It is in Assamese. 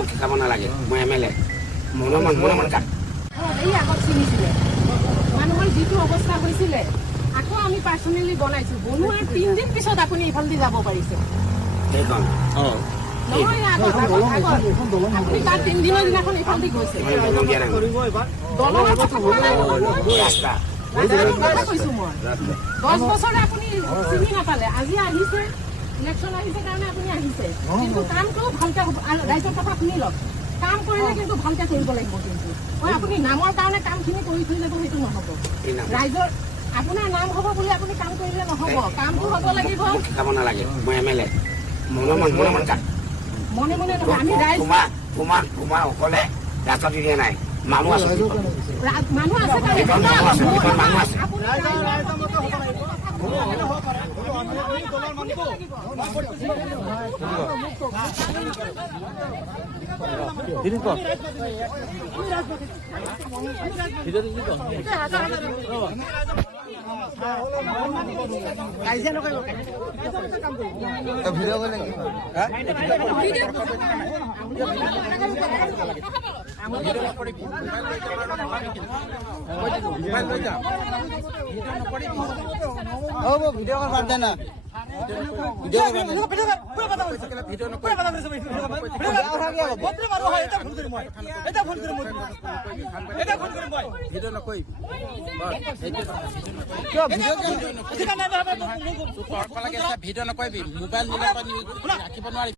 মোক শিকাব নালাগে মই MLA মনে কাট এই আগত চিনিছিলে মানুহৰ যিটো অৱস্থা হৈছিলে আকৌ আমি পাৰ্চনেলি বনাইছো বনোৱাৰ 3 দিন পিছত আপুনি ইফালদি যাব পাৰিছে সেইখন নহয় আগত আপুনি তাৰ 3 দিনৰ দিনাখন ইফালদি গৈছে দলৰ কথা ৰাস্তা কৈছো মই 10 বছৰে আপুনি চিনি নাপালে আজি আহিছে ইলেকশ্যন আহিছে কাৰণে আপুনি আহিছে কিন্তু কামটো ভালকে ৰাইজৰ কথা শুনি লওক কাম কৰিলে কিন্তু ভালকে কৰিব লাগিব কিন্তু মই আপুনি নামৰ কাৰণে কামখিনি কৰি থৈ যাব সেইটো নহ'ব ৰাইজৰ আপোনাৰ নাম হ'ব বুলি আপুনি কাম কৰিলে নহ'ব কামটো হ'ব লাগিব শিকাব নালাগে মই MLA মনে কাট মনে নহয় আমি ৰাইজ তোমাৰ অকলে ৰাস্তাত দিয়া নাই মানুহ আছে মানুহ আছে ভিডিঅ' বাদ দে না ভিডিঅ' নকৰিবি মোবাইল ৰাখিব নোৱাৰিবি